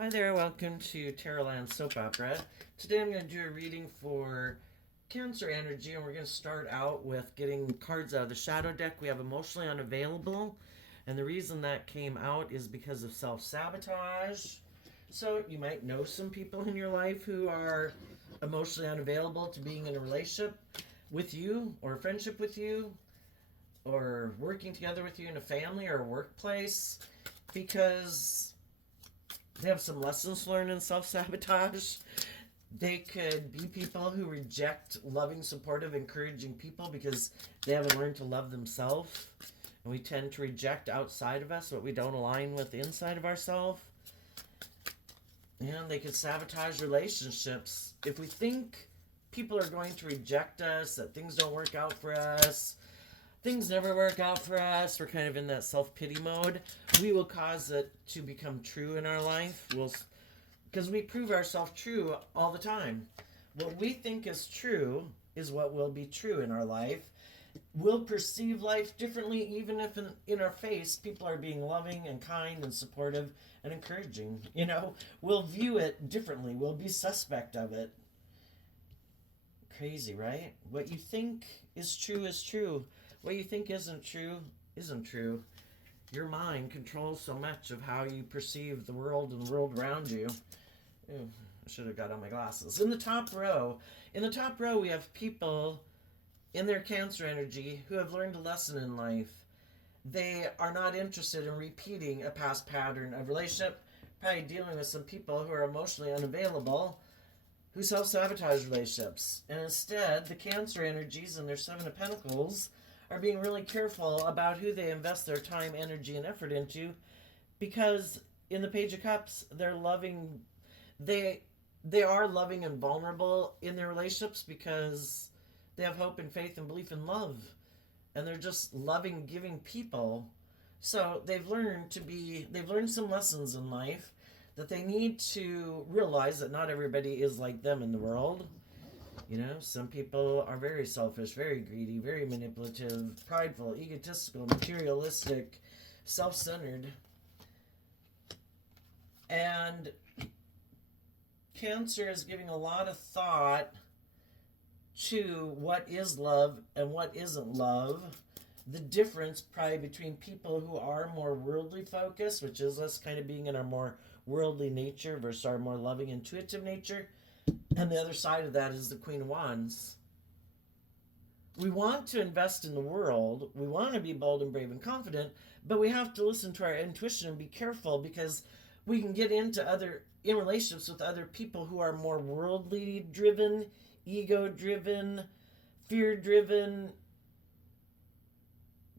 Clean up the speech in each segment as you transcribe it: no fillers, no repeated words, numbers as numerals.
Hi there, welcome to Terrorland Soap Opera. Today I'm going to do a reading for Cancer energy, and we're going to start out with getting cards out of the shadow deck. We have emotionally unavailable, and the reason that came out is because of self sabotage. So you might know some people in your life who are emotionally unavailable to being in a relationship with you, or a friendship with you, or working together with you in a family or a workplace, because they have some lessons learned in self sabotage. They could be people who reject loving, supportive, encouraging people because they haven't learned to love themselves. And we tend to reject outside of us what we don't align with inside of ourselves. And they could sabotage relationships. If we think people are going to reject us, that things don't work out for us, things never work out for us, we're kind of in that self-pity mode, we will cause it to become true in our life. Because we prove ourselves true all the time. What we think is true is what will be true in our life. We'll perceive life differently, even if in our face people are being loving and kind and supportive and encouraging. We'll view it differently. We'll be suspect of it. Crazy, right? What you think is true is true. What you think isn't true isn't true. Your mind controls so much of how you perceive the world and the world around you. Ew, I should have got on my glasses. In the top row, we have people in their Cancer energy who have learned a lesson in life. They are not interested in repeating a past pattern of relationship, probably dealing with some people who are emotionally unavailable, who self-sabotage relationships. And instead, the Cancer energies and their Seven of Pentacles are being really careful about who they invest their time, energy, and effort into, because in the Page of Cups, they're loving. They are loving and vulnerable in their relationships because they have hope and faith and belief in love, and they're just loving, giving people. So they've learned some lessons in life that they need to realize that not everybody is like them in the world. Some people are very selfish, very greedy, very manipulative, prideful, egotistical, materialistic, self-centered. And Cancer is giving a lot of thought to what is love and what isn't love. The difference probably between people who are more worldly focused, which is us kind of being in our more worldly nature versus our more loving, intuitive nature. And the other side of that is the Queen of Wands. We want to invest in the world. We want to be bold and brave and confident, but we have to listen to our intuition and be careful, because we can get in relationships with other people who are more worldly driven, ego driven, fear driven,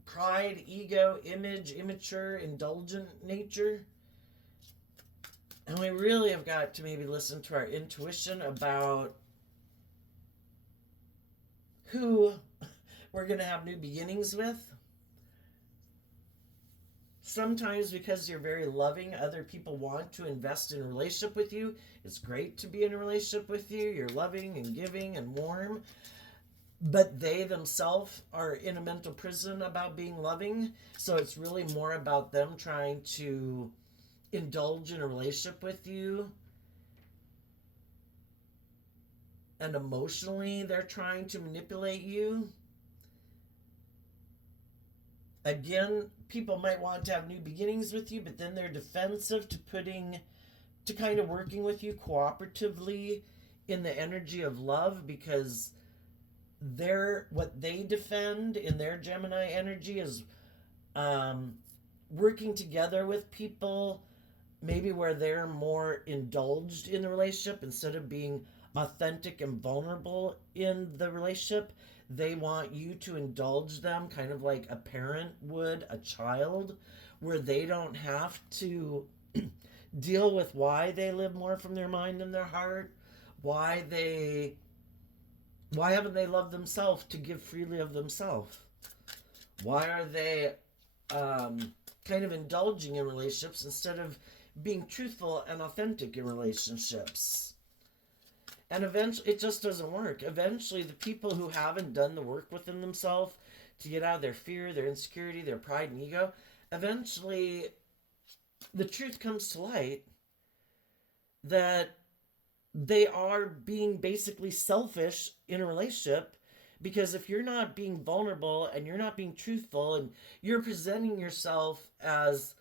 pride, ego, image, immature, indulgent nature. And we really have got to maybe listen to our intuition about who we're going to have new beginnings with. Sometimes, because you're very loving, other people want to invest in a relationship with you. It's great to be in a relationship with you. You're loving and giving and warm. But they themselves are in a mental prison about being loving. So it's really more about them trying to indulge in a relationship with you. And emotionally, they're trying to manipulate you. Again, people might want to have new beginnings with you, but then they're defensive to kind of working with you cooperatively in the energy of love, because what they defend in their Gemini energy is working together with people maybe where they're more indulged in the relationship instead of being authentic and vulnerable in the relationship. They want you to indulge them kind of like a parent would a child, where they don't have to deal with why they live more from their mind than their heart, why haven't they loved themselves to give freely of themselves, why are they kind of indulging in relationships instead of being truthful and authentic in relationships. And eventually, it just doesn't work. Eventually, the people who haven't done the work within themselves to get out of their fear, their insecurity, their pride and ego, eventually the truth comes to light. that they are being basically selfish in a relationship, because if you're not being vulnerable and you're not being truthful and you're presenting yourself as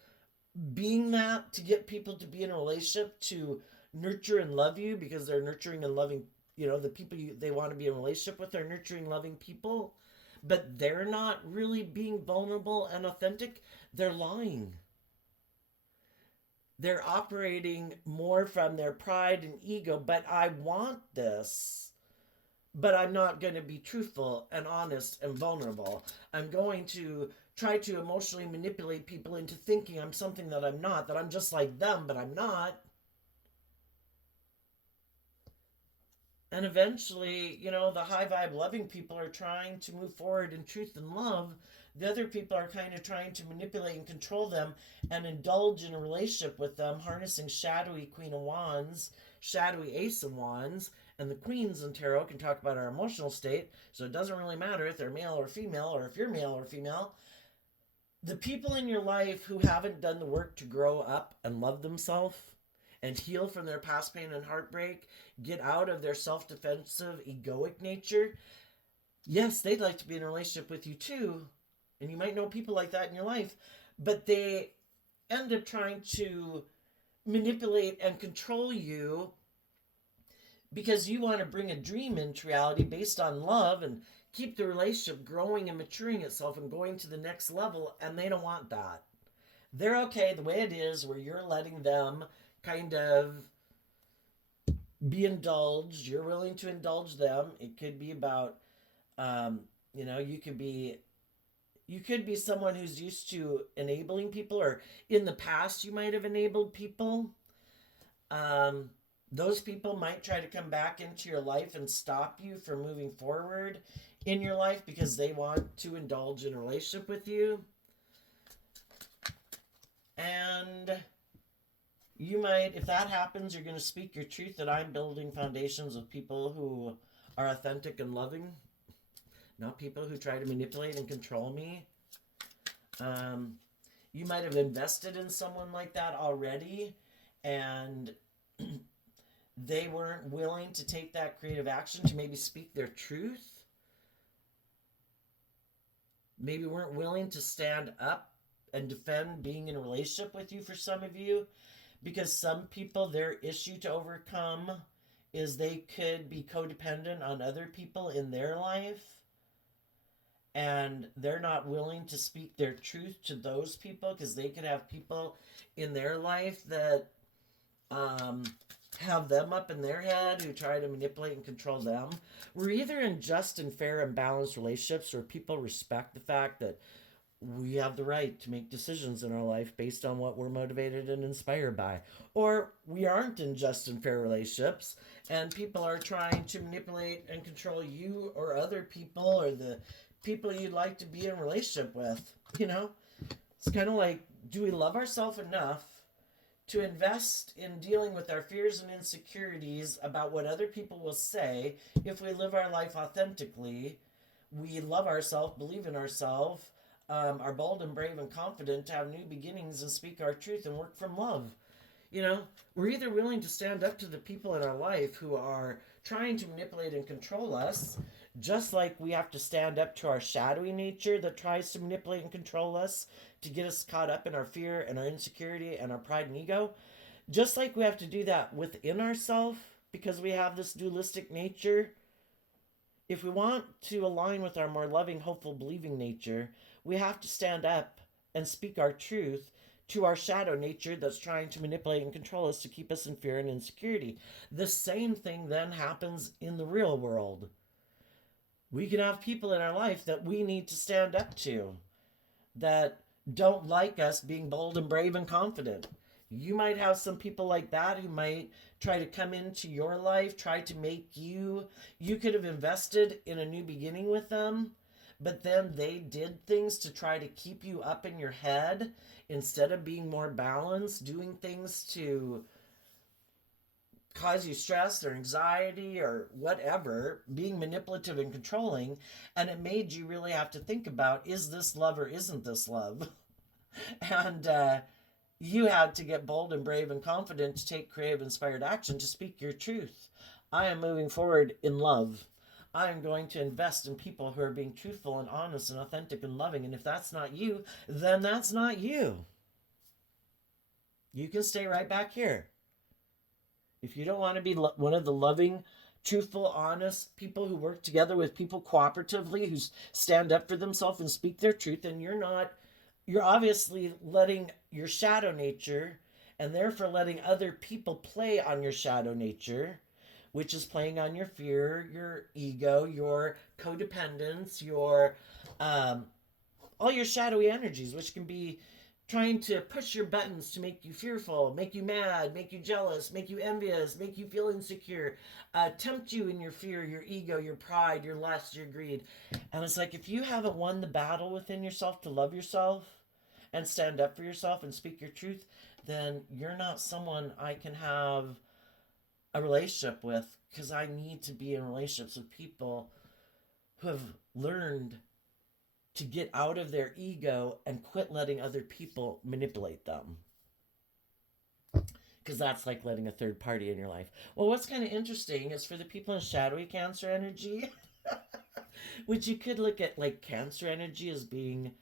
being that to get people to be in a relationship to nurture and love you, because they're nurturing and loving, the people they want to be in a relationship with are nurturing, loving people, but they're not really being vulnerable and authentic, they're lying. They're operating more from their pride and ego, but I want this, but I'm not going to be truthful and honest and vulnerable. I'm going to try to emotionally manipulate people into thinking I'm something that I'm not, that I'm just like them, but I'm not. And eventually, the high vibe loving people are trying to move forward in truth and love. The other people are kind of trying to manipulate and control them and indulge in a relationship with them, harnessing shadowy Queen of Wands, shadowy Ace of Wands, and the Queens in Tarot can talk about our emotional state, so it doesn't really matter if they're male or female, or if you're male or female. The people in your life who haven't done the work to grow up and love themselves and heal from their past pain and heartbreak, get out of their self-defensive, egoic nature, yes, they'd like to be in a relationship with you too. And you might know people like that in your life, but they end up trying to manipulate and control you because you want to bring a dream into reality based on love and keep the relationship growing and maturing itself and going to the next level, and they don't want that. They're okay the way it is, where you're letting them kind of be indulged. You're willing to indulge them. It could be about, you could be someone who's used to enabling people, or in the past you might have enabled people. Those people might try to come back into your life and stop you from moving forward in your life because they want to indulge in a relationship with you. And you might, if that happens, you're going to speak your truth, that I'm building foundations of people who are authentic and loving, not people who try to manipulate and control me. You might have invested in someone like that already, and they weren't willing to take that creative action to maybe speak their truth. Maybe weren't willing to stand up and defend being in a relationship with you, for some of you, because some people, their issue to overcome is they could be codependent on other people in their life, and they're not willing to speak their truth to those people because they could have people in their life that have them up in their head who try to manipulate and control them. We're either in just and fair and balanced relationships where people respect the fact that we have the right to make decisions in our life based on what we're motivated and inspired by. Or we aren't in just and fair relationships and people are trying to manipulate and control you or other people or the people you'd like to be in a relationship with. It's kind of like, do we love ourselves enough to invest in dealing with our fears and insecurities about what other people will say if we live our life authentically? We love ourselves, believe in ourselves, are bold and brave and confident to have new beginnings and speak our truth and work from love. We're either willing to stand up to the people in our life who are trying to manipulate and control us, just like we have to stand up to our shadowy nature that tries to manipulate and control us to get us caught up in our fear and our insecurity and our pride and ego. Just like we have to do that within ourselves because we have this dualistic nature. If we want to align with our more loving, hopeful, believing nature, we have to stand up and speak our truth to our shadow nature that's trying to manipulate and control us to keep us in fear and insecurity. The same thing then happens in the real world. We can have people in our life that we need to stand up to that don't like us being bold and brave and confident. You might have some people like that who might try to come into your life, try to make you could have invested in a new beginning with them, but then they did things to try to keep you up in your head instead of being more balanced, doing things to cause you stress or anxiety or whatever, being manipulative and controlling, and it made you really have to think about, is this love or isn't this love? And You had to get bold and brave and confident to take creative, inspired action to speak your truth. I am moving forward in love. I am going to invest in people who are being truthful and honest and authentic and loving. And if that's not you, then that's not you. You can stay right back here. If you don't want to be one of the loving, truthful, honest people who work together with people cooperatively, who stand up for themselves and speak their truth, then you're obviously letting your shadow nature and therefore letting other people play on your shadow nature, which is playing on your fear, your ego, your codependence, your all your shadowy energies, which can be trying to push your buttons to make you fearful, make you mad, make you jealous, make you envious, make you feel insecure, tempt you in your fear, your ego, your pride, your lust, your greed. And it's like if you haven't won the battle within yourself to love yourself and stand up for yourself and speak your truth, then you're not someone I can have a relationship with, because I need to be in relationships with people who have learned to get out of their ego and quit letting other people manipulate them. Because that's like letting a third party in your life. Well, what's kind of interesting is for the people in shadowy Cancer energy, which you could look at like Cancer energy as being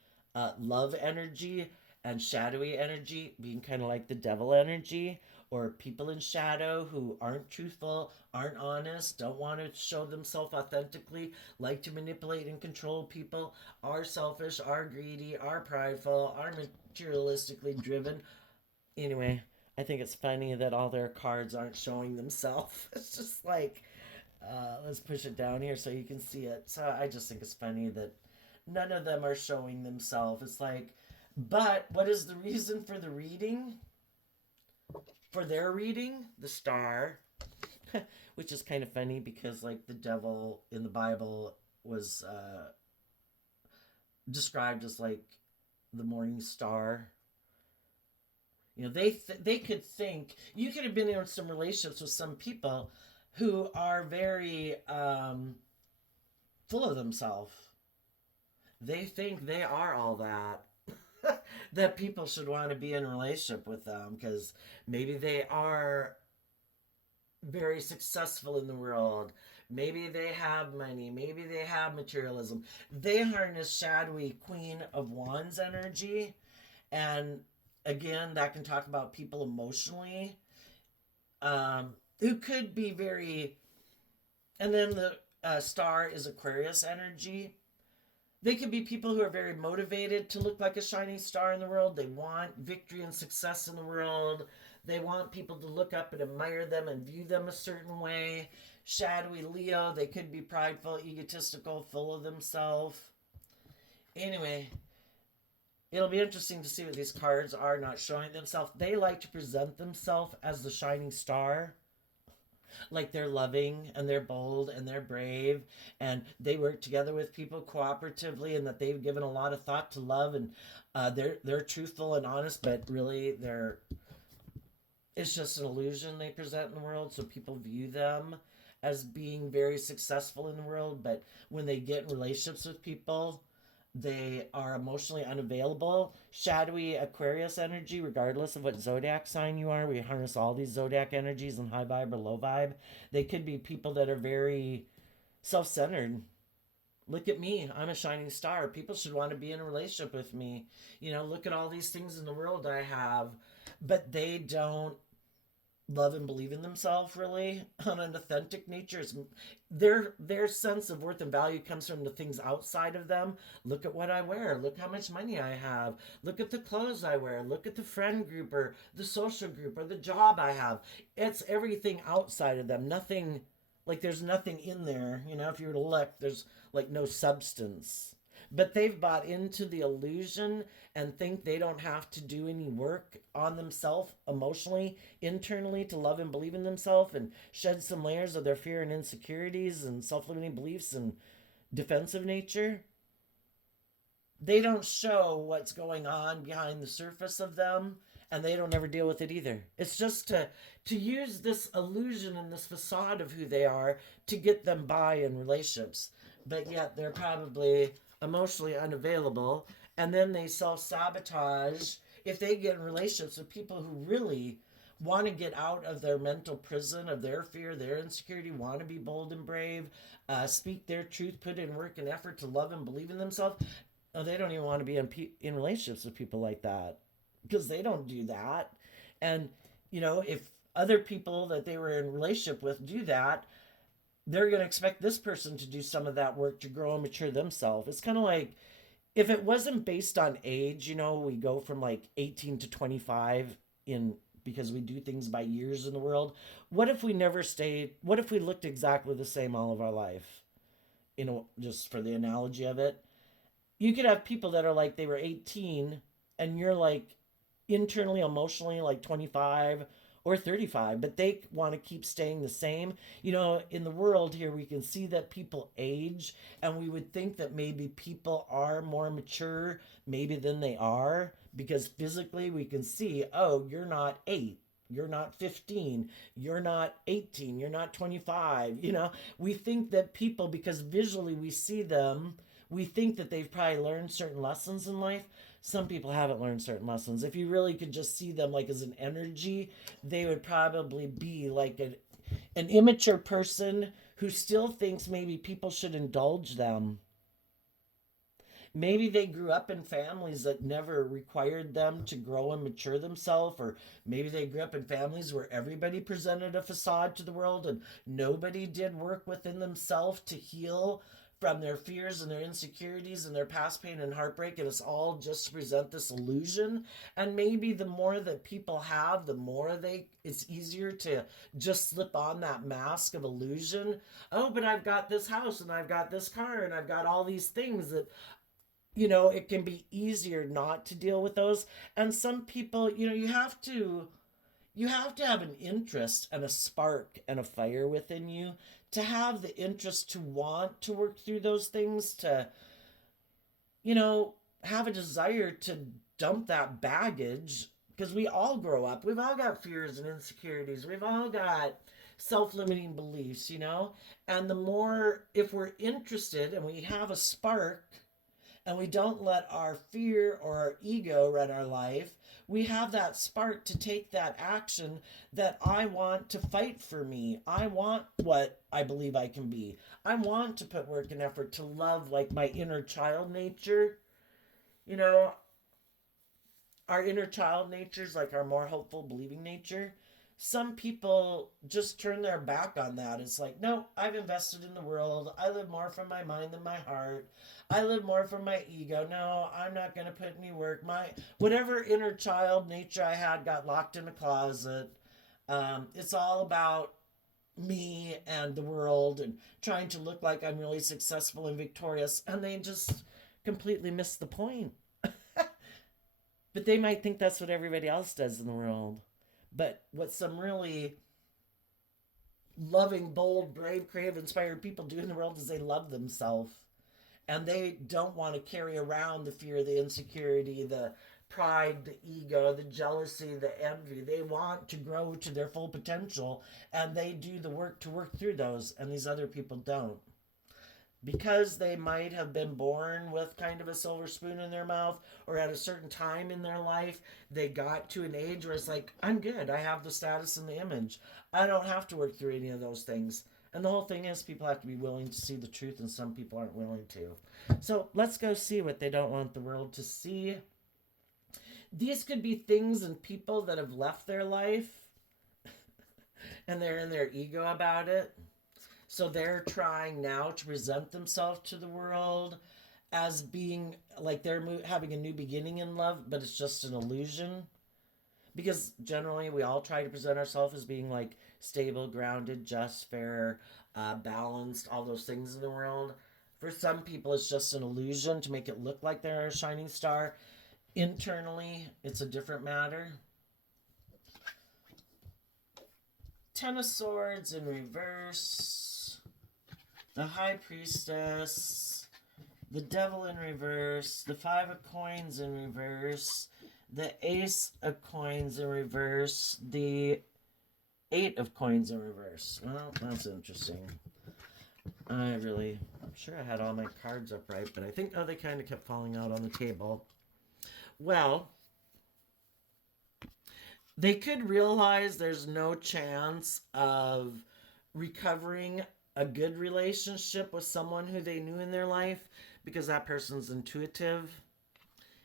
love energy and shadowy energy being kind of like the devil energy, or people in shadow who aren't truthful, aren't honest, don't want to show themselves authentically, like to manipulate and control people, are selfish, are greedy, are prideful, are materialistically driven. Anyway, I think it's funny that all their cards aren't showing themselves. It's just like, let's push it down here so you can see it. So I just think it's funny that none of them are showing themselves. It's like, but what is the reason for the reading? For their reading, the star, which is kind of funny because like the devil in the Bible was described as like the morning star. You know, they could think you could have been in some relationships with some people who are very full of themselves. They think they are all that. That people should want to be in a relationship with them because maybe they are very successful in the world. Maybe they have money. Maybe they have materialism. They harness shadowy Queen of Wands energy. And again, that can talk about people emotionally who could be very. And then the star is Aquarius energy. They could be people who are very motivated to look like a shining star in the world. They want victory and success in the world. They want people to look up and admire them and view them a certain way. Shadowy Leo, they could be prideful, egotistical, full of themselves. Anyway, it'll be interesting to see what these cards are not showing themselves. They like to present themselves as the shining star, like they're loving and they're bold and they're brave and they work together with people cooperatively, and that they've given a lot of thought to love, and they're truthful and honest, but really it's just an illusion they present in the world, so people view them as being very successful in the world. But when they get in relationships with people, they are emotionally unavailable. Shadowy Aquarius energy, regardless of what zodiac sign you are, we harness all these zodiac energies in high vibe or low vibe. They could be people that are very self-centered. Look at me, I'm a shining star. People should want to be in a relationship with me. You know, look at all these things in the world I have. But they don't love and believe in themselves really on an authentic nature. It's their sense of worth and value comes from the things outside of them. Look at what I wear, look how much money I have, look at the clothes I wear, look at the friend group or the social group or the job I have. It's everything outside of them. Nothing, like there's nothing in there. You know, if you were to look, there's like no substance. But they've bought into the illusion and think they don't have to do any work on themselves emotionally, internally, to love and believe in themselves and shed some layers of their fear and insecurities and self-limiting beliefs and defensive nature. They don't show what's going on behind the surface of them, and they don't ever deal with it either. It's just to use this illusion and this facade of who they are to get them by in relationships. But yet they're probably emotionally unavailable, and then they self-sabotage if they get in relationships with people who really want to get out of their mental prison of their fear, their insecurity, want to be bold and brave, speak their truth, put in work and effort to love and believe in themselves, they don't even want to be in relationships with people like that because they don't do that. And, if other people that they were in relationship with do that, they're going to expect this person to do some of that work to grow and mature themselves. It's kind of like if it wasn't based on age, we go from like 18 to 25 in because we do things by years in the world. What if we never stayed? What if we looked exactly the same all of our life? Just for the analogy of it, you could have people that are like they were 18 and you're like internally emotionally like 25 or 35, but they want to keep staying the same. In the world here we can see that people age, and we would think that maybe people are more mature maybe than they are, because physically we can see, oh, you're not 8, you're not 15, you're not 18, you're not 25. We think that people, because visually we see them, we think that they've probably learned certain lessons in life. Some people haven't learned certain lessons. If you really could just see them like as an energy, they would probably be like an immature person who still thinks maybe people should indulge them. Maybe they grew up in families that never required them to grow and mature themselves, or maybe they grew up in families where everybody presented a facade to the world and nobody did work within themselves to heal from their fears and their insecurities and their past pain and heartbreak, and it's all just to present this illusion. And maybe the more that people have, the more it's easier to just slip on that mask of illusion. Oh, but I've got this house and I've got this car and I've got all these things that it can be easier not to deal with those. And some people, you have to have an interest and a spark and a fire within you to have the interest to want to work through those things, to have a desire to dump that baggage, because we all grow up, we've all got fears and insecurities, we've all got self-limiting beliefs, and the more, if we're interested and we have a spark and we don't let our fear or our ego run our life, we have that spark to take that action that I want to fight for me. I want what I believe I can be. I want to put work and effort to love like my inner child nature. Our inner child nature is like our more hopeful, believing nature. Some people just turn their back on that. It's like, no, I've invested in the world. I live more from my mind than my heart. I live more from my ego. No, I'm not going to put any work. Whatever inner child nature I had got locked in a closet. It's all about me and the world and trying to look like I'm really successful and victorious. And they just completely miss the point. But they might think that's what everybody else does in the world. But what some really loving, bold, brave, creative, inspired people do in the world is they love themselves. And they don't want to carry around the fear, the insecurity, the pride, the ego, the jealousy, the envy. They want to grow to their full potential, and they do the work to work through those, and these other people don't. Because they might have been born with kind of a silver spoon in their mouth, or at a certain time in their life they got to an age where it's like, I'm good, I have the status and the image, I don't have to work through any of those things. And the whole thing is, people have to be willing to see the truth, and some people aren't willing to. So let's go see what they don't want the world to see. These could be things and people that have left their life and they're in their ego about it. So they're trying now to present themselves to the world as being like they're having a new beginning in love, but it's just an illusion. Because generally we all try to present ourselves as being like stable, grounded, just, fair, balanced, all those things in the world. For some people, it's just an illusion to make it look like they're a shining star. Internally, it's a different matter. Ten of Swords in reverse. The High Priestess. The Devil in reverse. The Five of Coins in reverse. The Ace of Coins in reverse. The Eight of Coins in reverse. Well, that's interesting. I'm sure I had all my cards upright, but I think, they kind of kept falling out on the table. Well, They could realize there's no chance of recovering a good relationship with someone who they knew in their life because that person's intuitive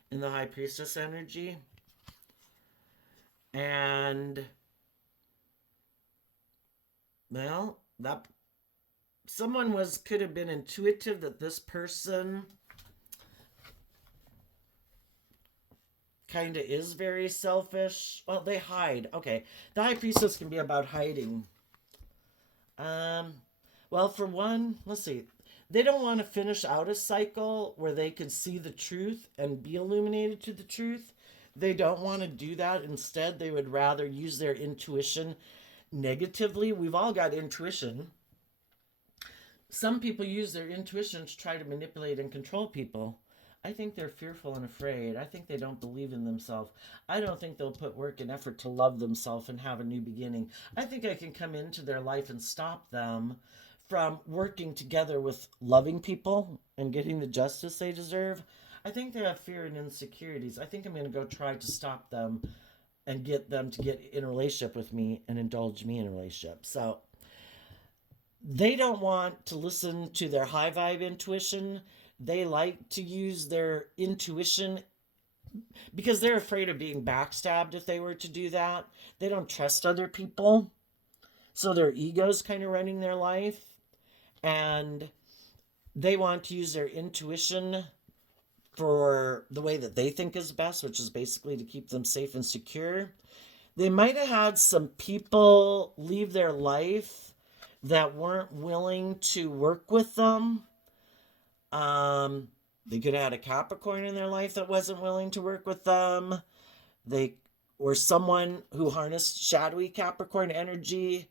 in the high priestess energy. And well, that someone could have been intuitive that this person kind of is very selfish. Well, they hide. Okay, the high priestess can be about hiding. Well, for one, let's see. They don't want to finish out a cycle where they can see the truth and be illuminated to the truth. They don't want to do that. Instead, they would rather use their intuition negatively. We've all got intuition. Some people use their intuition to try to manipulate and control people. I think they're fearful and afraid. I think they don't believe in themselves. I don't think they'll put work and effort to love themselves and have a new beginning. I think I can come into their life and stop them from working together with loving people and getting the justice they deserve. I think they have fear and insecurities. I think I'm going to go try to stop them and get them to get in a relationship with me and indulge me in a relationship. So they don't want to listen to their high vibe intuition. They like to use their intuition because they're afraid of being backstabbed if they were to do that. They don't trust other people. So their ego's kind of running their life. And they want to use their intuition for the way that they think is best, which is basically to keep them safe and secure. They might have had some people leave their life that weren't willing to work with them. They could have had a Capricorn in their life that wasn't willing to work with them. They or someone who harnessed shadowy Capricorn energy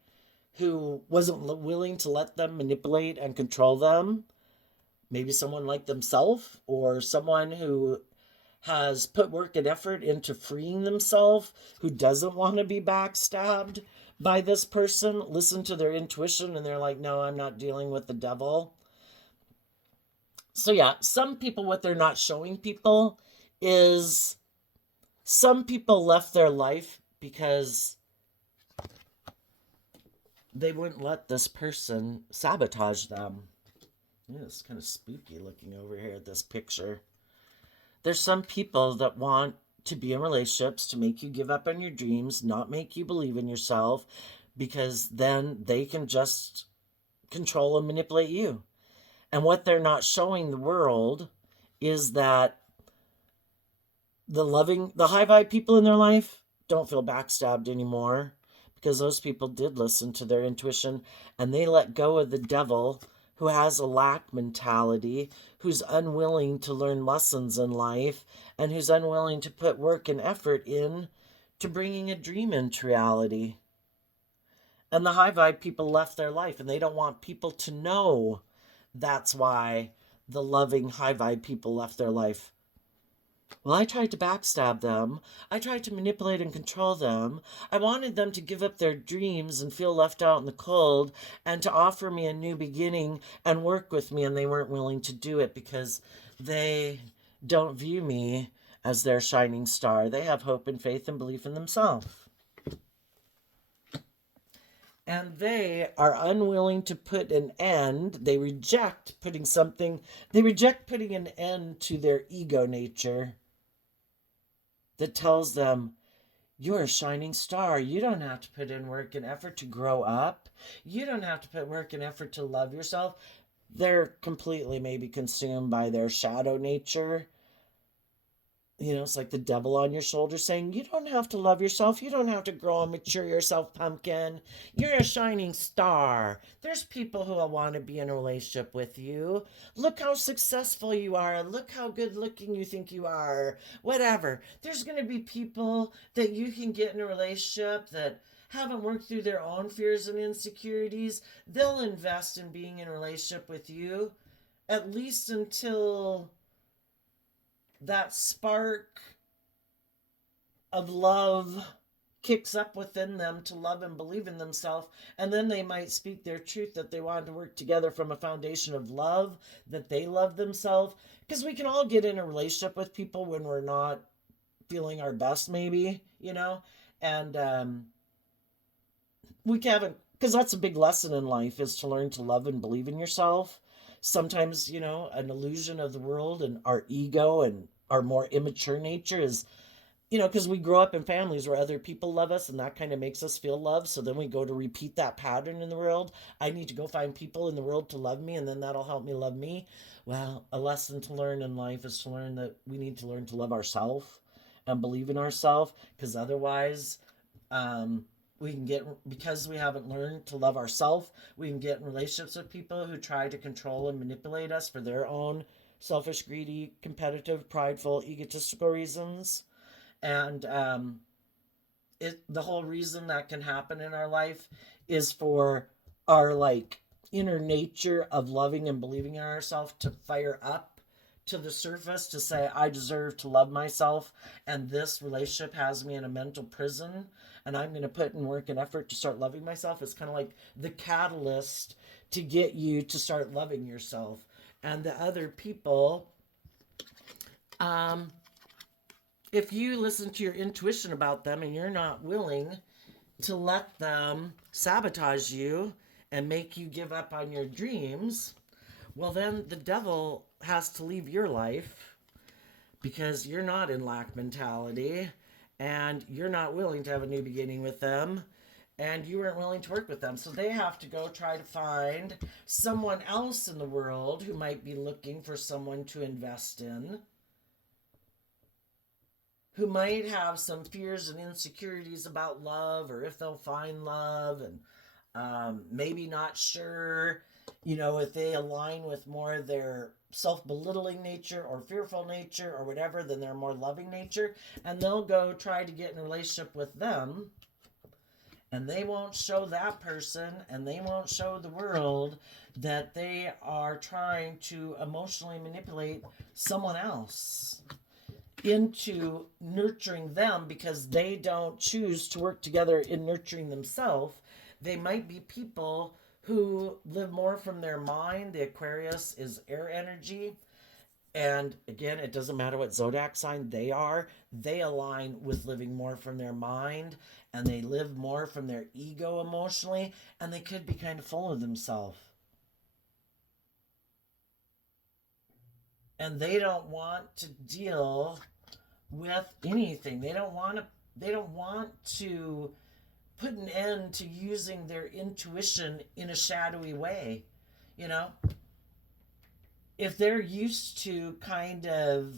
who wasn't willing to let them manipulate and control them. Maybe someone like themselves or someone who has put work and effort into freeing themselves, who doesn't want to be backstabbed by this person, listen to their intuition and they're like, no, I'm not dealing with the devil. So yeah, some people, what they're not showing people is some people left their life because they wouldn't let this person sabotage them. Yeah, it's kind of spooky looking over here at this picture. There's some people that want to be in relationships to make you give up on your dreams, not make you believe in yourself, because then they can just control and manipulate you. And what they're not showing the world is that the high vibe people in their life don't feel backstabbed anymore because those people did listen to their intuition and they let go of the devil who has a lack mentality, who's unwilling to learn lessons in life, and who's unwilling to put work and effort in to bringing a dream into reality. And the high vibe people left their life and they don't want people to know. That's why the loving high vibe people left their life. Well, I tried to backstab them. I tried to manipulate and control them. I wanted them to give up their dreams and feel left out in the cold and to offer me a new beginning and work with me, and they weren't willing to do it because they don't view me as their shining star. They have hope and faith and belief in themselves. And they are unwilling to put an end. They reject putting an end to their ego nature that tells them, you're a shining star. You don't have to put in work and effort to grow up. You don't have to put work and effort to love yourself. They're completely maybe consumed by their shadow nature. You know, it's like the devil on your shoulder saying, you don't have to love yourself. You don't have to grow and mature yourself, pumpkin. You're a shining star. There's people who will want to be in a relationship with you. Look how successful you are. Look how good looking you think you are. Whatever. There's going to be people that you can get in a relationship that haven't worked through their own fears and insecurities. They'll invest in being in a relationship with you, at least until that spark of love kicks up within them to love and believe in themselves, and then they might speak their truth that they want to work together from a foundation of love, that they love themselves, because we can all get in a relationship with people when we're not feeling our best, maybe, you know, And we haven't, because that's a big lesson in life, is to learn to love and believe in yourself. Sometimes, an illusion of the world and our ego and our more immature nature is, because we grow up in families where other people love us and that kind of makes us feel loved. So then we go to repeat that pattern in the world. I need to go find people in the world to love me and then that'll help me love me. Well, a lesson to learn in life is to learn that we need to learn to love ourselves and believe in ourselves, because otherwise, we can get, because we haven't learned to love ourselves, we can get in relationships with people who try to control and manipulate us for their own selfish, greedy, competitive, prideful, egotistical reasons. And the whole reason that can happen in our life is for our like inner nature of loving and believing in ourselves to fire up to the surface, to say I deserve to love myself, and this relationship has me in a mental prison, and I'm going to put in work and effort to start loving myself. It's kind of like the catalyst to get you to start loving yourself. And the other people, um, if you listen to your intuition about them and you're not willing to let them sabotage you and make you give up on your dreams, well, then the devil has to leave your life, because you're not in lack mentality and you're not willing to have a new beginning with them and you weren't willing to work with them. So they have to go try to find someone else in the world who might be looking for someone to invest in, who might have some fears and insecurities about love or if they'll find love, and maybe not sure, if they align with more their self-belittling nature or fearful nature or whatever than their more loving nature. And they'll go try to get in a relationship with them, and they won't show that person and they won't show the world that they are trying to emotionally manipulate someone else into nurturing them, because they don't choose to work together in nurturing themselves. They might be people who live more from their mind. The Aquarius is air energy. And again, it doesn't matter what zodiac sign they are, they align with living more from their mind, and they live more from their ego emotionally, and they could be kind of full of themselves. And they don't want to deal with anything. They don't want to put an end to using their intuition in a shadowy way. If they're used to kind of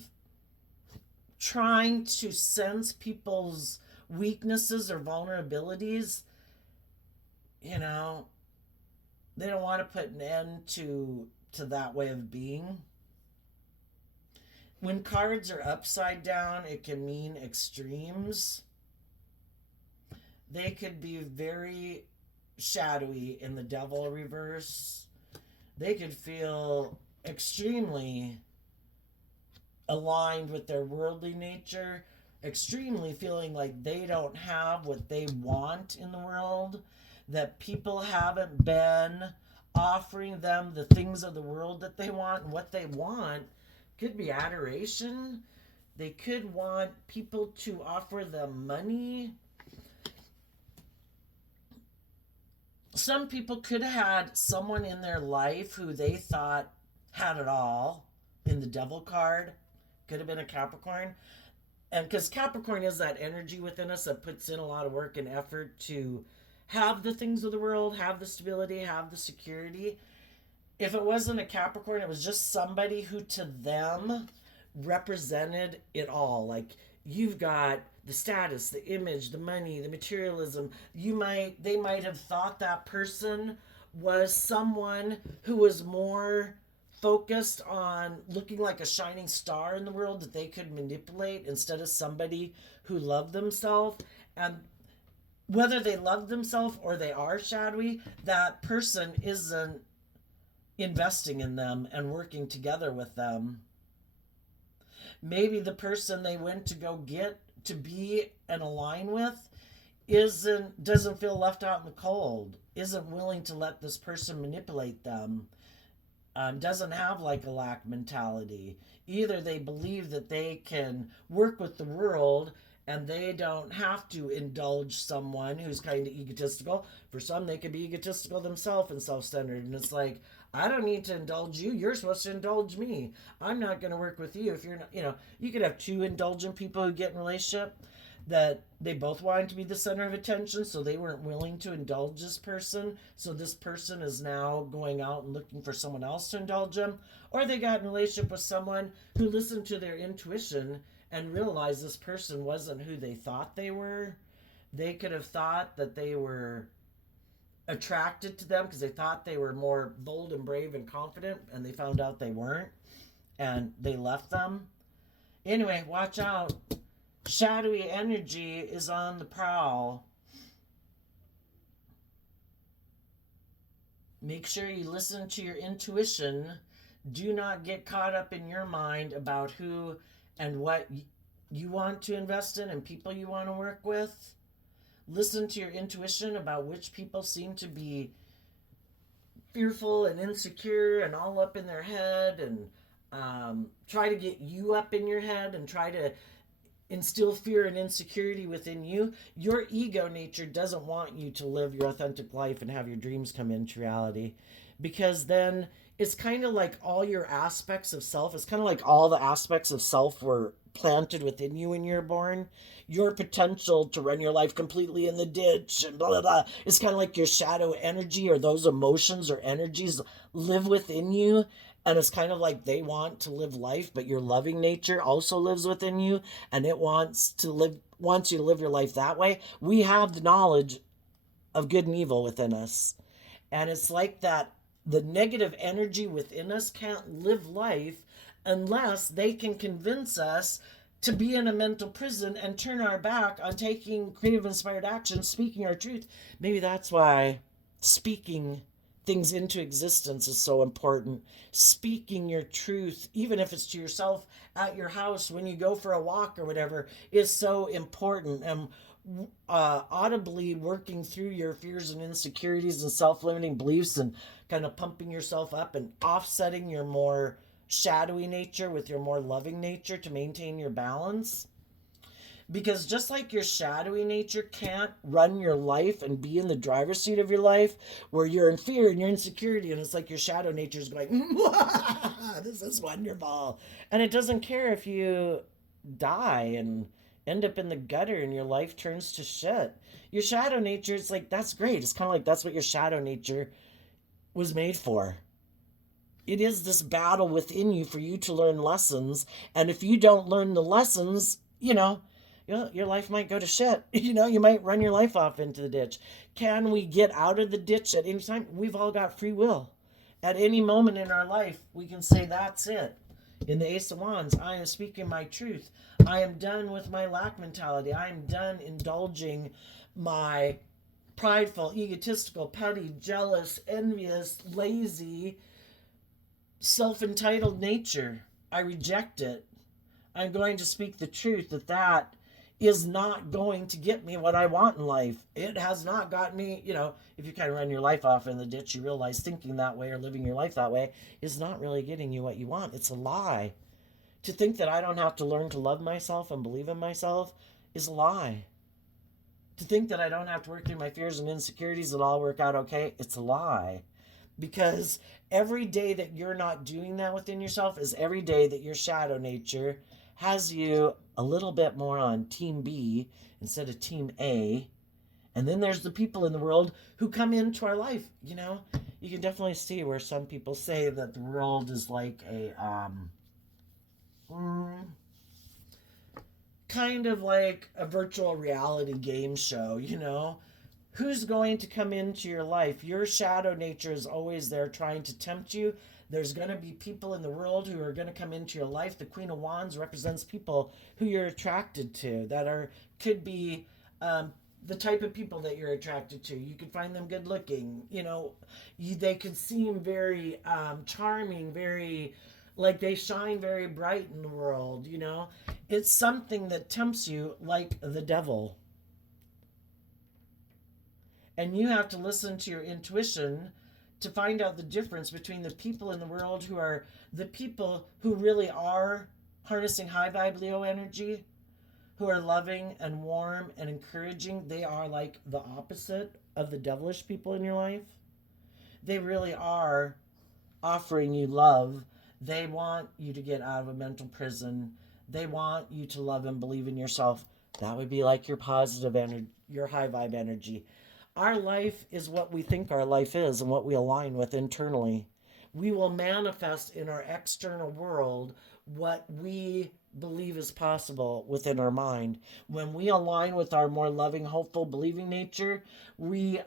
trying to sense people's weaknesses or vulnerabilities, they don't want to put an end to that way of being. When cards are upside down, it can mean extremes. They could be very shadowy in the devil reverse. They could feel extremely aligned with their worldly nature, extremely feeling like they don't have what they want in the world, that people haven't been offering them the things of the world that they want. And what they want could be adoration. They could want people to offer them money. Some people could have had someone in their life who they thought had it all in the devil card. Could have been a Capricorn. And because Capricorn is that energy within us that puts in a lot of work and effort to have the things of the world, have the stability, have the security. If it wasn't a Capricorn, it was just somebody who to them represented it all. Like, you've got the status, the image, the money, the materialism. They might have thought that person was someone who was more focused on looking like a shining star in the world that they could manipulate, instead of somebody who loved themselves. And whether they love themselves or they are shadowy, that person isn't investing in them and working together with them. Maybe the person they went to go get to be and align with doesn't feel left out in the cold, isn't willing to let this person manipulate them, doesn't have like a lack mentality. Either they believe that they can work with the world and they don't have to indulge someone who's kind of egotistical. For some, they could be egotistical themselves and self-centered, and it's like, I don't need to indulge you. You're supposed to indulge me. I'm not going to work with you if you're not. You could have two indulgent people who get in a relationship that they both wanted to be the center of attention, so they weren't willing to indulge this person. So this person is now going out and looking for someone else to indulge them. Or they got in a relationship with someone who listened to their intuition and realized this person wasn't who they thought they were. They could have thought that they were attracted to them because they thought they were more bold and brave and confident, and they found out they weren't, and they left them. Anyway, watch out. Shadowy energy is on the prowl. Make sure you listen to your intuition. Do not get caught up in your mind about who and what you want to invest in and people you want to work with. Listen to your intuition about which people seem to be fearful and insecure and all up in their head, and try to get you up in your head and try to instill fear and insecurity within you. Your ego nature doesn't want you to live your authentic life and have your dreams come into reality, because then it's kind of like all your aspects of self, it's kind of like all the aspects of self were planted within you when you're born. Your potential to run your life completely in the ditch and blah blah blah, it's kind of like your shadow energy, or those emotions or energies live within you, and it's kind of like they want to live life, but your loving nature also lives within you, and it wants you to live your life that way. We have the knowledge of good and evil within us, and it's like that the negative energy within us can't live life unless they can convince us to be in a mental prison and turn our back on taking creative inspired action, speaking our truth. Maybe that's why speaking things into existence is so important. Speaking your truth, even if it's to yourself at your house when you go for a walk or whatever, is so important. And audibly working through your fears and insecurities and self-limiting beliefs, and kind of pumping yourself up and offsetting your more shadowy nature with your more loving nature to maintain your balance. Because just like your shadowy nature can't run your life and be in the driver's seat of your life, where you're in fear and your insecurity, and it's like your shadow nature is going, this is wonderful. And it doesn't care if you die and end up in the gutter and your life turns to shit. Your shadow nature, it's like, that's great. It's kind of like that's what your shadow nature was made for. It is this battle within you for you to learn lessons. And if you don't learn the lessons, your life might go to shit. You might run your life off into the ditch. Can we get out of the ditch at any time? We've all got free will. At any moment in our life, we can say, that's it. In the Ace of Wands, I am speaking my truth. I am done with my lack mentality. I am done indulging my prideful, egotistical, petty, jealous, envious, lazy, self-entitled nature. I reject it. I'm going to speak the truth that is not going to get me what I want in life. It has not gotten me, if you kind of run your life off in the ditch, you realize thinking that way or living your life that way is not really getting you what you want. It's a lie. To think that I don't have to learn to love myself and believe in myself is a lie. To think that I don't have to work through my fears and insecurities and all work out okay, it's a lie. Because every day that you're not doing that within yourself is every day that your shadow nature has you a little bit more on team B instead of team A. And then there's the people in the world who come into our life. You can definitely see where some people say that the world is like a kind of like a virtual reality game show. Who's going to come into your life? Your shadow nature is always there trying to tempt you. There's going to be people in the world who are going to come into your life. The Queen of Wands represents people who you're attracted to, could be the type of people that you're attracted to. You could find them good looking. They could seem very charming, very like they shine very bright in the world. It's something that tempts you like the devil. And you have to listen to your intuition to find out the difference between the people in the world who are the people who really are harnessing high vibe Leo energy, who are loving and warm and encouraging, they are like the opposite of the devilish people in your life. They really are offering you love. They want you to get out of a mental prison. They want you to love and believe in yourself. That would be like your positive energy, your high vibe energy. Our life is what we think our life is and what we align with internally. We will manifest in our external world what we believe is possible within our mind. When we align with our more loving, hopeful, believing nature, we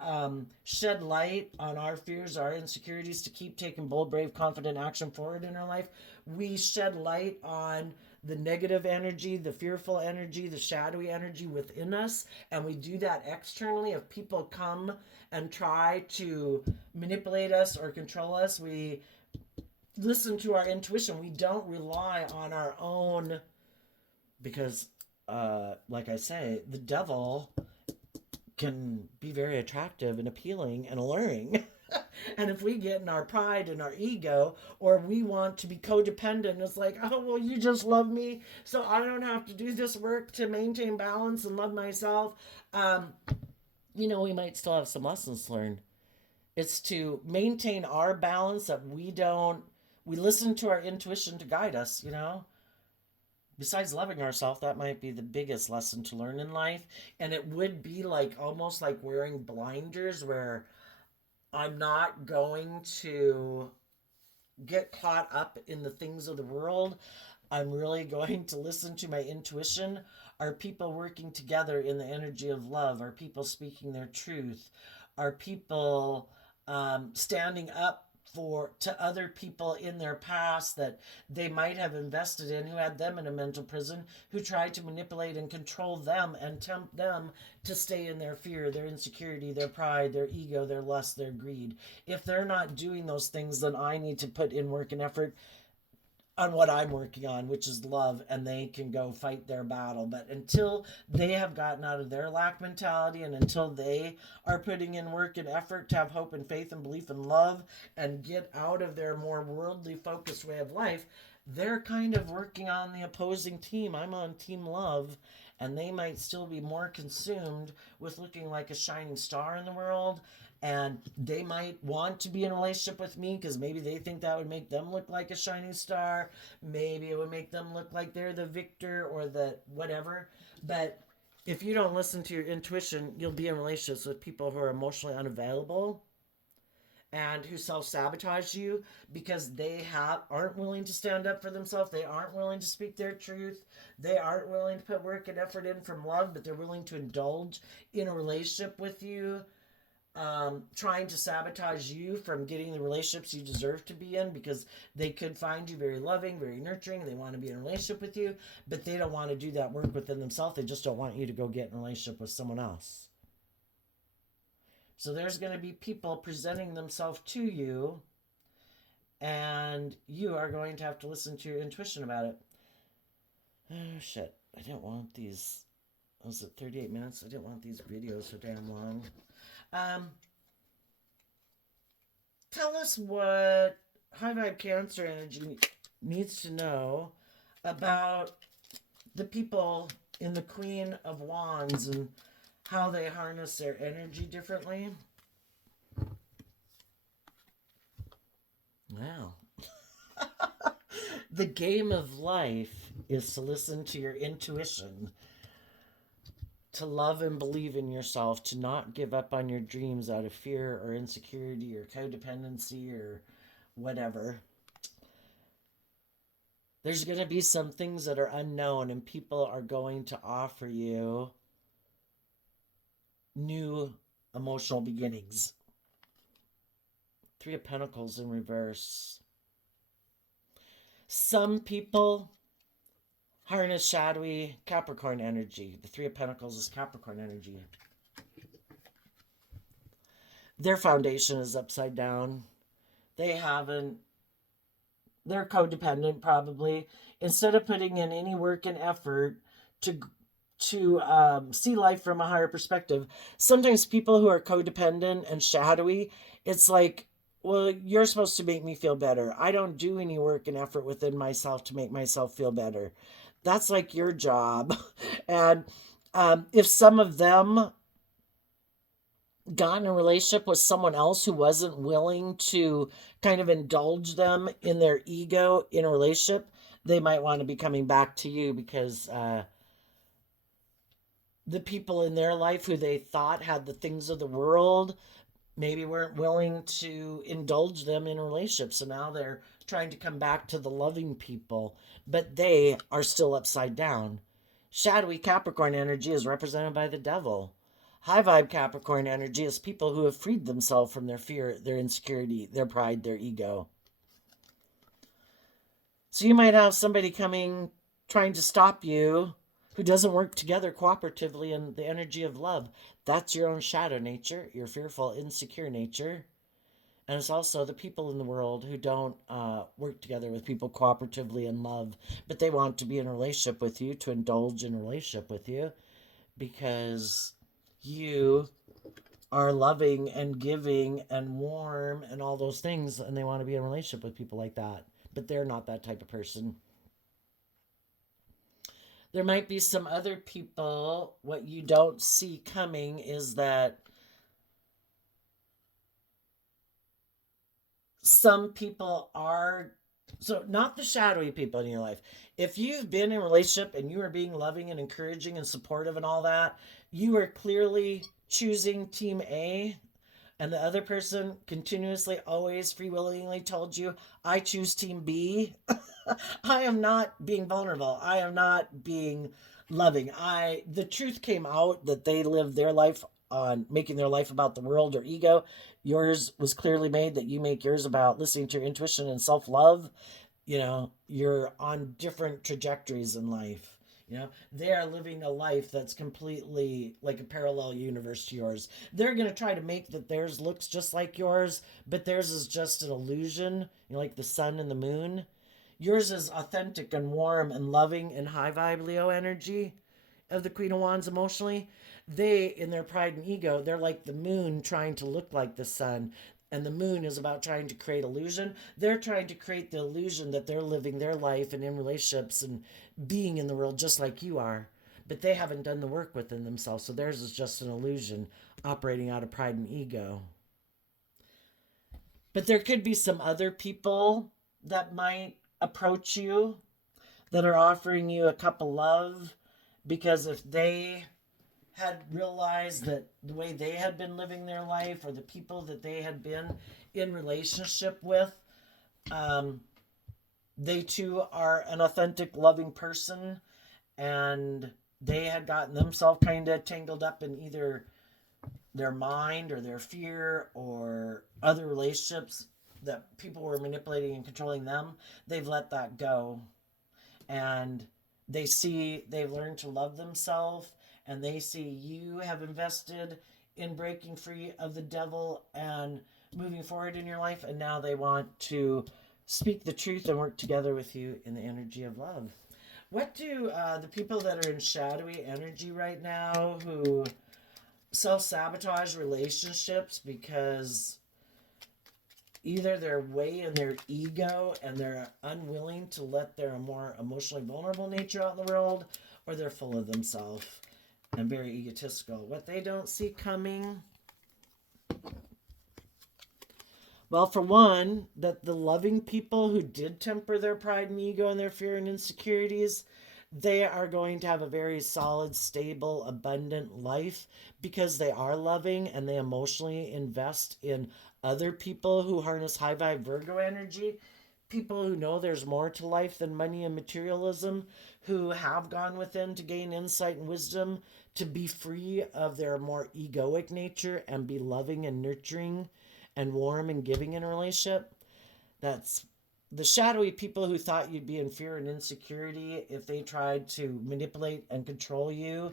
shed light on our fears, our insecurities to keep taking bold, brave, confident action forward in our life. We shed light on the negative energy, the fearful energy, the shadowy energy within us, and we do that externally. If people come and try to manipulate us or control us, we listen to our intuition. We don't rely on our own, because like I say, the devil can be very attractive and appealing and alluring. And if we get in our pride and our ego, or we want to be codependent, it's like, oh, well, you just love me, so I don't have to do this work to maintain balance and love myself. We might still have some lessons to learn. It's to maintain our balance, that we listen to our intuition to guide us, Besides loving ourselves, that might be the biggest lesson to learn in life. And it would be like almost like wearing blinders, where I'm not going to get caught up in the things of the world. I'm really going to listen to my intuition. Are people working together in the energy of love? Are people speaking their truth? Are people standing up to other people in their past that they might have invested in, who had them in a mental prison, who tried to manipulate and control them and tempt them to stay in their fear, their insecurity, their pride, their ego, their lust, their greed? If they're not doing those things, then I need to put in work and effort on what I'm working on, which is love, and they can go fight their battle. But until they have gotten out of their lack mentality, and until they are putting in work and effort to have hope and faith and belief and love and get out of their more worldly focused way of life, they're kind of working on the opposing team. I'm on team love, and they might still be more consumed with looking like a shining star in the world. And they might want to be in a relationship with me because maybe they think that would make them look like a shining star. Maybe it would make them look like they're the victor or the whatever. But if you don't listen to your intuition, you'll be in relationships with people who are emotionally unavailable and who self-sabotage you because they aren't willing to stand up for themselves. They aren't willing to speak their truth. They aren't willing to put work and effort in from love, but they're willing to indulge in a relationship with you, trying to sabotage you from getting the relationships you deserve to be in, because they could find you very loving, very nurturing. They want to be in a relationship with you, but they don't want to do that work within themselves. They just don't want you to go get in a relationship with someone else. So there's going to be people presenting themselves to you, and you are going to have to listen to your intuition about it. Oh, shit. I didn't want these. Was it 38 minutes? I didn't want these videos so damn long. Tell us what high vibe Cancer energy needs to know about the people in the Queen of Wands and how they harness their energy differently. Wow. The game of life is to listen to your intuition, to love and believe in yourself, to not give up on your dreams out of fear or insecurity or codependency or whatever. There's going to be some things that are unknown, and people are going to offer you new emotional beginnings. Three of Pentacles in reverse. Some people harness shadowy Capricorn energy. The Three of Pentacles is Capricorn energy. Their foundation is upside down. They're codependent probably. Instead of putting in any work and effort to see life from a higher perspective, sometimes people who are codependent and shadowy, it's like, well, you're supposed to make me feel better. I don't do any work and effort within myself to make myself feel better. That's like your job. And if some of them got in a relationship with someone else who wasn't willing to kind of indulge them in their ego in a relationship, they might want to be coming back to you because the people in their life who they thought had the things of the world maybe weren't willing to indulge them in a relationship. So now they're trying to come back to the loving people, but they are still upside down. Shadowy Capricorn energy is represented by the devil. High vibe Capricorn energy is people who have freed themselves from their fear, their insecurity, their pride, their ego. So you might have somebody coming trying to stop you who doesn't work together cooperatively in the energy of love. That's your own shadow nature, your fearful, insecure nature. And it's also the people in the world who don't work together with people cooperatively in love, but they want to be in a relationship with you, to indulge in a relationship with you, because you are loving and giving and warm and all those things, and they want to be in a relationship with people like that. But they're not that type of person. There might be some other people. What you don't see coming is that some people are, so not the shadowy people in your life. If you've been in a relationship and you are being loving and encouraging and supportive and all that, you are clearly choosing team A, and the other person continuously always free willingly told you, I choose team B. I am not being vulnerable. I am not being loving. The truth came out that they live their life on making their life about the world or ego. Yours was clearly made that you make yours about listening to your intuition and self-love. You're on different trajectories in life. They are living a life that's completely like a parallel universe to yours. They're going to try to make that theirs looks just like yours, but theirs is just an illusion, like the sun and the moon. Yours is authentic and warm and loving and high vibe Leo energy of the Queen of Wands emotionally. They, in their pride and ego, they're like the moon trying to look like the sun. And the moon is about trying to create illusion. They're trying to create the illusion that they're living their life and in relationships and being in the world just like you are. But they haven't done the work within themselves. So theirs is just an illusion operating out of pride and ego. But there could be some other people that might approach you that are offering you a cup of love, because if they had realized that the way they had been living their life, or the people that they had been in relationship with, they too are an authentic, loving person, and they had gotten themselves kind of tangled up in either their mind or their fear or other relationships that people were manipulating and controlling them. They've let that go, and they've learned to love themselves, and they see you have invested in breaking free of the devil and moving forward in your life, and now they want to speak the truth and work together with you in the energy of love. What do the people that are in shadowy energy right now who self-sabotage relationships because either they're way in their ego and they're unwilling to let their more emotionally vulnerable nature out in the world, or they're full of themselves and very egotistical? What they don't see coming, well, for one, that the loving people who did temper their pride and ego and their fear and insecurities, they are going to have a very solid, stable, abundant life because they are loving and they emotionally invest in other people who harness high vibe Virgo energy. People who know there's more to life than money and materialism, who have gone within to gain insight and wisdom, to be free of their more egoic nature and be loving and nurturing and warm and giving in a relationship. That's the shadowy people who thought you'd be in fear and insecurity if they tried to manipulate and control you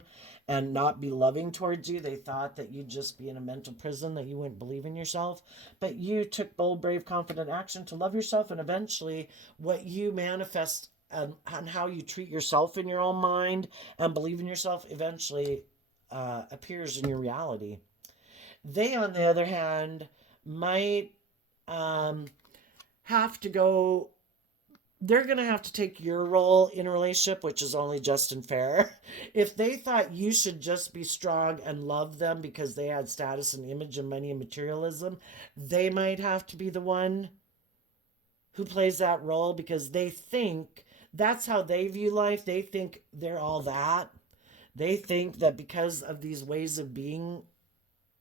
and not be loving towards you. They thought that you'd just be in a mental prison, that you wouldn't believe in yourself. But you took bold, brave, confident action to love yourself, and eventually what you manifest and how you treat yourself in your own mind and believe in yourself eventually appears in your reality. They, on the other hand, might have to go they're going to have to take your role in a relationship, which is only just and fair. If they thought you should just be strong and love them because they had status and image and money and materialism, they might have to be the one who plays that role because they think that's how they view life. They think they're all that. They think that because of these ways of being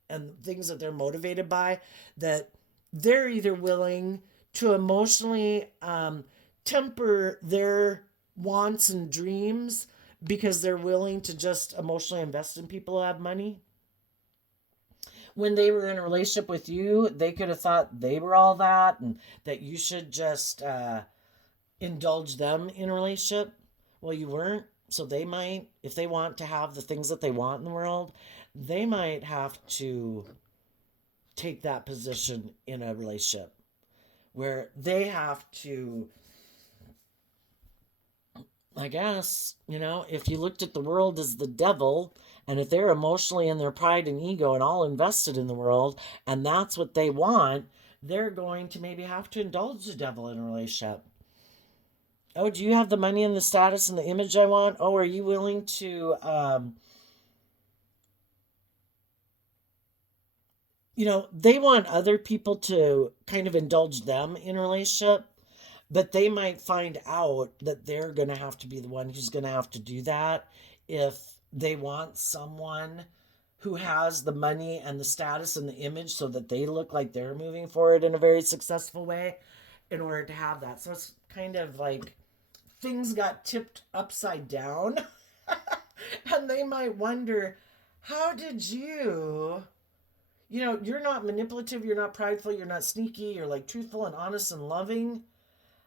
and things that they're motivated by, that they're either willing to emotionally temper their wants and dreams because they're willing to just emotionally invest in people who have money. When they were in a relationship with you, they could have thought they were all that and that you should just indulge them in a relationship. Well, you weren't. So they might, if they want to have the things that they want in the world, they might have to take that position in a relationship where they have to, I guess, if you looked at the world as the devil, and if they're emotionally in their pride and ego and all invested in the world, and that's what they want, they're going to maybe have to indulge the devil in a relationship. Oh, do you have the money and the status and the image I want? Oh, are you willing to, they want other people to kind of indulge them in a relationship, but they might find out that they're going to have to be the one who's going to have to do that if they want someone who has the money and the status and the image so that they look like they're moving forward in a very successful way in order to have that. So it's kind of like things got tipped upside down. And they might wonder, how did you're not manipulative, you're not prideful, you're not sneaky, you're like truthful and honest and loving.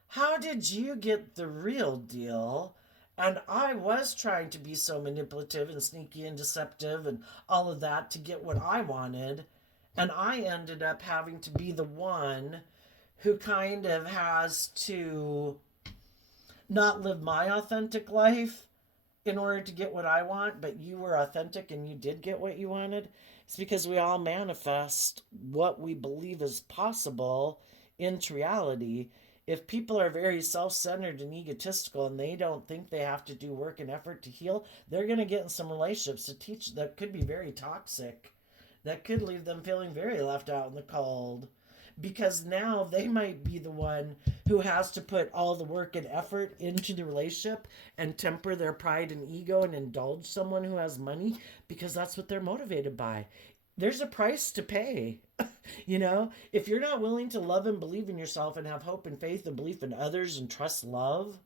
How did you get the real deal? And I was trying to be so manipulative and sneaky and deceptive and all of that to get what I wanted. And I ended up having to be the one who kind of has to not live my authentic life in order to get what I want, but you were authentic and you did get what you wanted. It's because we all manifest what we believe is possible into reality. If people are very self centered and egotistical and they don't think they have to do work and effort to heal, they're going to get in some relationships to teach that could be very toxic, that could leave them feeling very left out in the cold. Because now they might be the one who has to put all the work and effort into the relationship and temper their pride and ego and indulge someone who has money because that's what they're motivated by. There's a price to pay. If you're not willing to love and believe in yourself and have hope and faith and belief in others and trust love,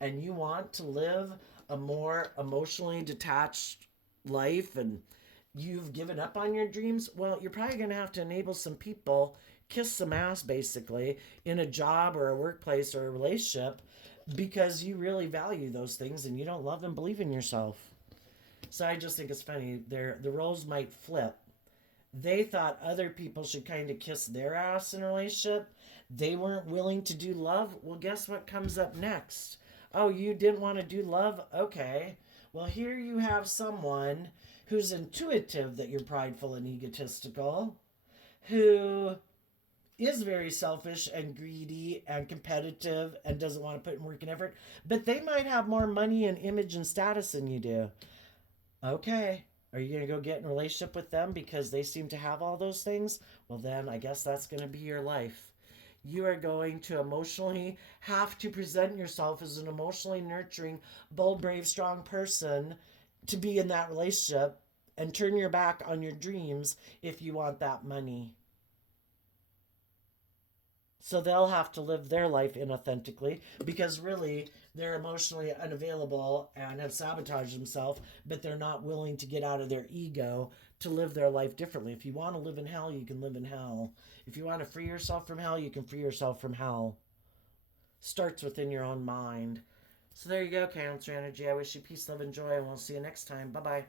and you want to live a more emotionally detached life and you've given up on your dreams, well, you're probably going to have to enable some people, kiss some ass basically, in a job or a workplace or a relationship because you really value those things and you don't love and believe in yourself. So I just think it's funny. The roles might flip. They thought other people should kind of kiss their ass in a relationship. They weren't willing to do love. Well, guess what comes up next? Oh, you didn't want to do love? Okay. Well, here you have someone who's intuitive that you're prideful and egotistical, who is very selfish and greedy and competitive and doesn't want to put in work and effort, but they might have more money and image and status than you do. Okay. Are you going to go get in a relationship with them because they seem to have all those things? Well, then I guess that's going to be your life. You are going to emotionally have to present yourself as an emotionally nurturing, bold, brave, strong person to be in that relationship and turn your back on your dreams if you want that money. So they'll have to live their life inauthentically because really they're emotionally unavailable and have sabotaged themselves, but they're not willing to get out of their ego to live their life differently. If you want to live in hell, you can live in hell. If you want to free yourself from hell, you can free yourself from hell. Starts within your own mind. So there you go, Cancer Energy. I wish you peace, love, and joy, and we'll see you next time. Bye bye.